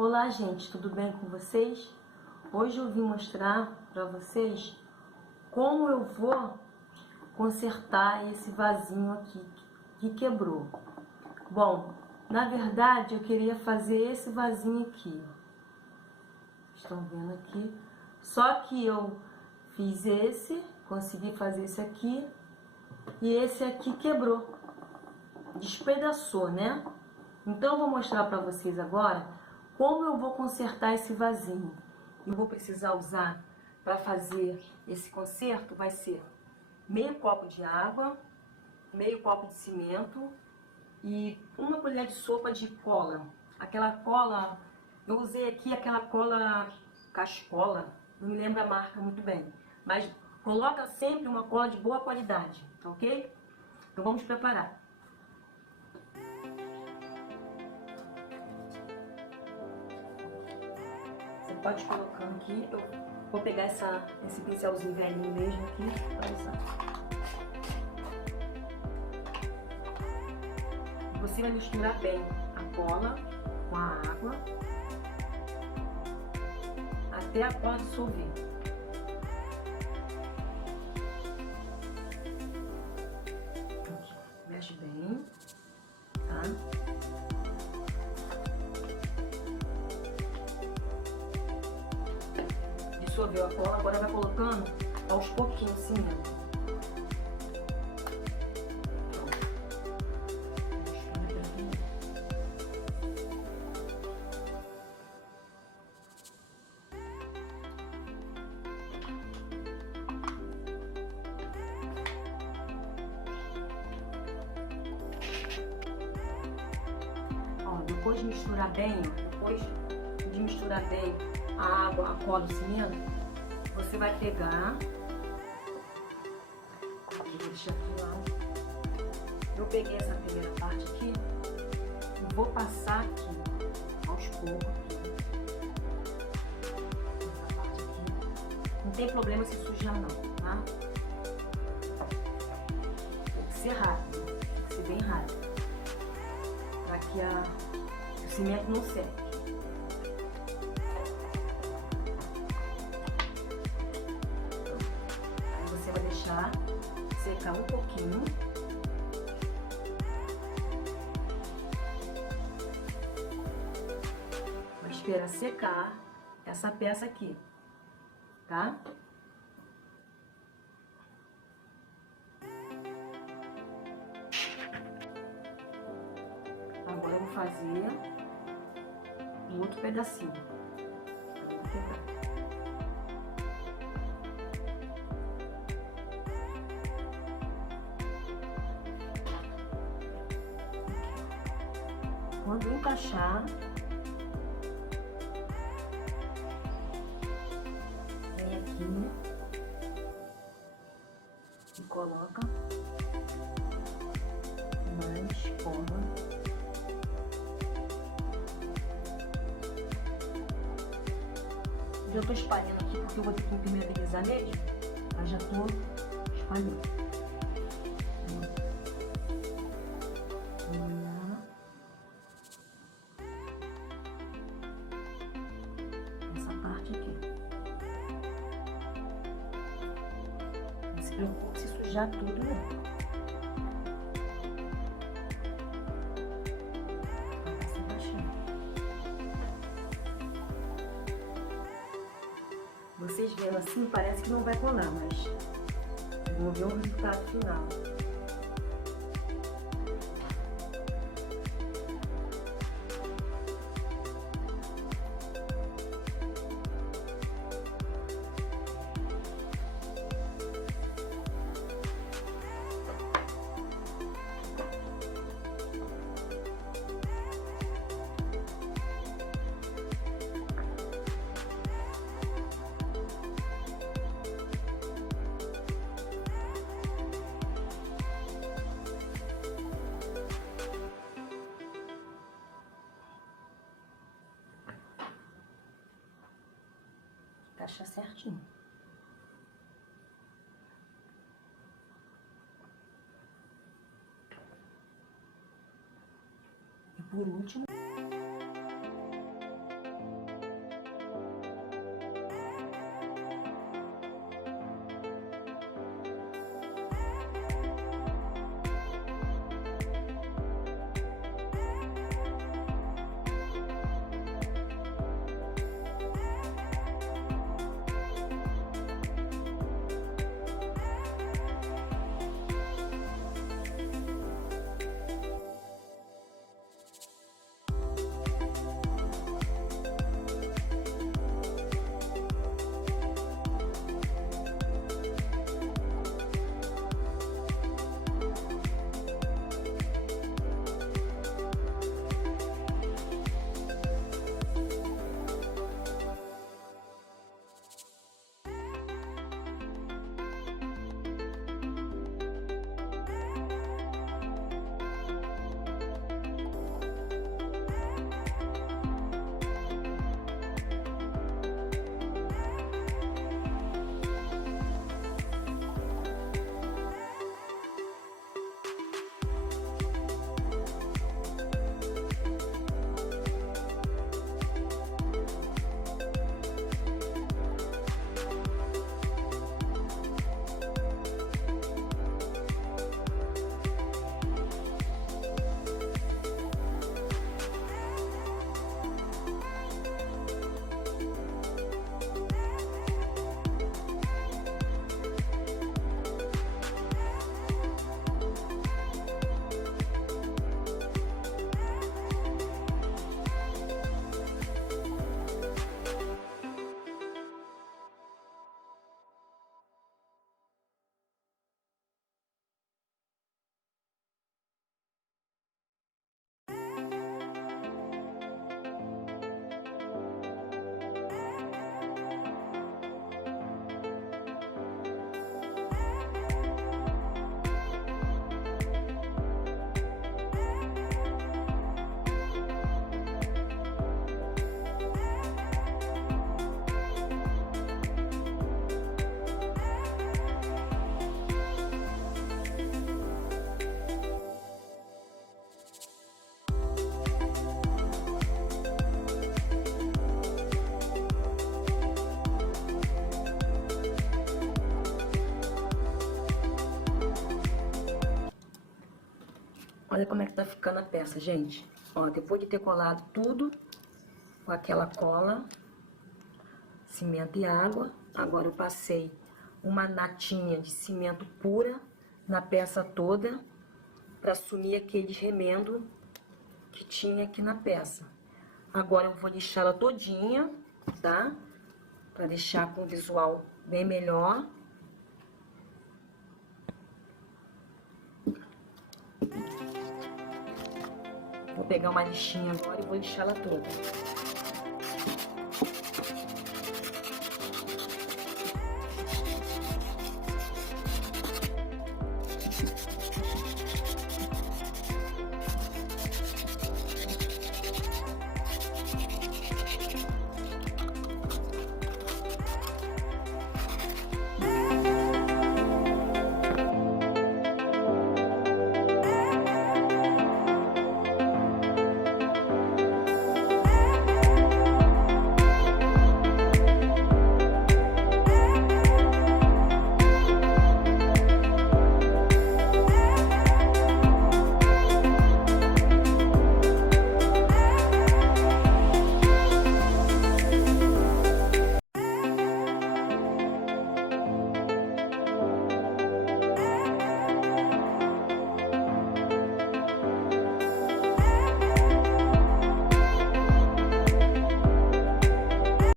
Olá gente, tudo bem com vocês? Hoje eu vim mostrar para vocês como eu vou consertar esse vasinho aqui que quebrou. Bom, na verdade eu queria fazer esse vasinho aqui, estão vendo aqui, só que eu fiz esse, consegui fazer esse aqui e esse aqui quebrou, despedaçou, né? Então eu vou mostrar para vocês agora como eu vou consertar esse vasinho. Eu vou precisar usar para fazer esse conserto, vai ser meio copo de água, meio copo de cimento e uma colher de sopa de cola. Aquela cola, eu usei aqui aquela cola cascola, não me lembro a marca muito bem, mas coloca sempre uma cola de boa qualidade, tá ok? Então vamos preparar. Pode ir colocando aqui, eu vou pegar esse pincelzinho velhinho mesmo aqui para usar. Você vai misturar bem a cola com a água até a cola dissolver. Aqui, mexe bem, tá? Dissolveu a cola, agora vai colocando aos pouquinhos cimento. Depois de misturar bem, depois de misturar bem a água, a cola, o cimento, você vai pegar, vou deixar aqui lá, eu peguei essa primeira parte aqui e vou passar aqui, aos poucos, essa parte aqui, não tem problema se sujar não, tá? Tem que ser rápido, tem que ser bem rápido, para que o cimento não seque. Secar um pouquinho. Vou esperar secar essa peça aqui, tá? Agora eu vou fazer um outro pedacinho. Vou quebrar. Quando encaixar, vem aqui e coloca mais cola. Eu tô espalhando aqui porque eu vou ter que impermeabilizar mesmo, mas já tô espalhando. Não se preocupe se sujar tudo, né? Vai passar baixando. Vocês vendo assim, parece que não vai colar, mas vou ver o resultado final. Encaixa certinho. E por último, Olha como é que tá ficando a peça, gente. Ó, depois de ter colado tudo com aquela cola, cimento e água, agora eu passei uma natinha de cimento pura na peça toda para sumir aquele remendo que tinha aqui na peça. Agora eu vou lixar ela todinha, tá? Para deixar com o visual bem melhor. Vou pegar uma lixinha agora e vou lixar ela toda.